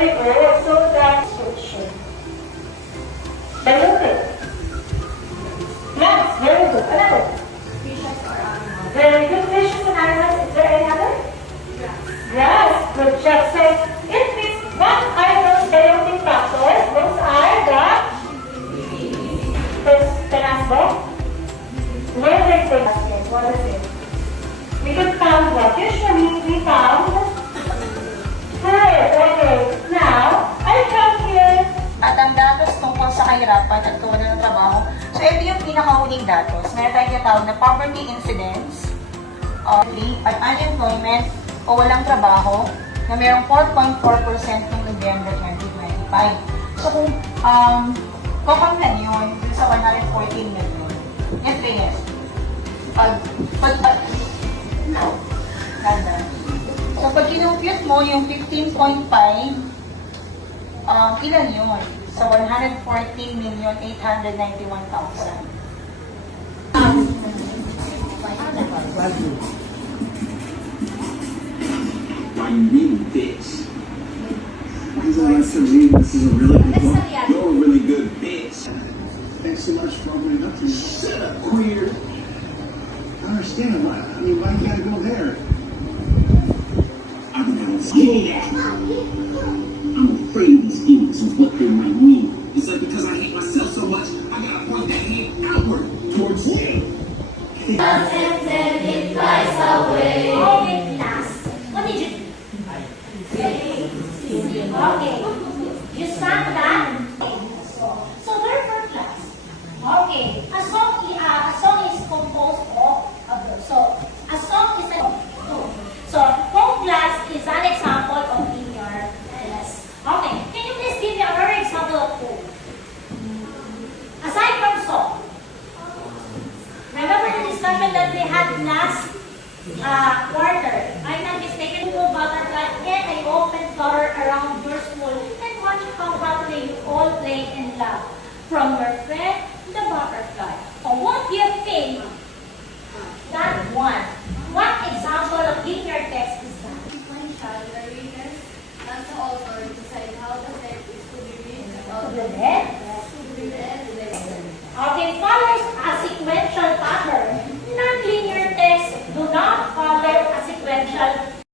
Very good. So that's friction. Diluted. Plants. Very good. Another. Fishes or animals. Very good. Fishes and animals. Is there any other? Grass. Good job. So it means what are those diluting factors? Those are the tenasbo. Where they take us? What is it? We could count what? Usually we count 4. Okay. Now, I come here. At ang datos tungkol sa kahirapan at kawalan ng trabaho. So, ito yung pinakahuling datos. Meron tayong tinatawag na poverty incidence at unemployment o walang trabaho na mayroong 4.4% noong November 2025. So, kung kukunan yun sa 114 million, yes, Reyes. Ganda. So, pag kinumpute mo yung 15.5, ilan yun? So, 114,891,000. I need this. Because I said, this is a really good book. You're a really good bitch. Thanks so much for opening up to me. Shut up, queer. I understand. I mean, why you gotta go there? I've been having I'm afraid of these demons and what they might mean. Is that because I hate myself so much, I gotta point that hate outward towards you? And then it flies away. Okay, last. What did you do? Okay. You sang that? So learn for class. Okay. A song is composed of those. So a song is a so whole class is an example of linear class. Okay. Can you please give me another example of poem? Aside from song. Remember the discussion that we had last quarter? I'm not mistaken, little butterfly and I open flower around your school and watch how happily you all play and laugh. From your friend, the butterfly. Or what do you think that one? What example of linear text is that? One child, the readers, and the author decide how the text is to be written about The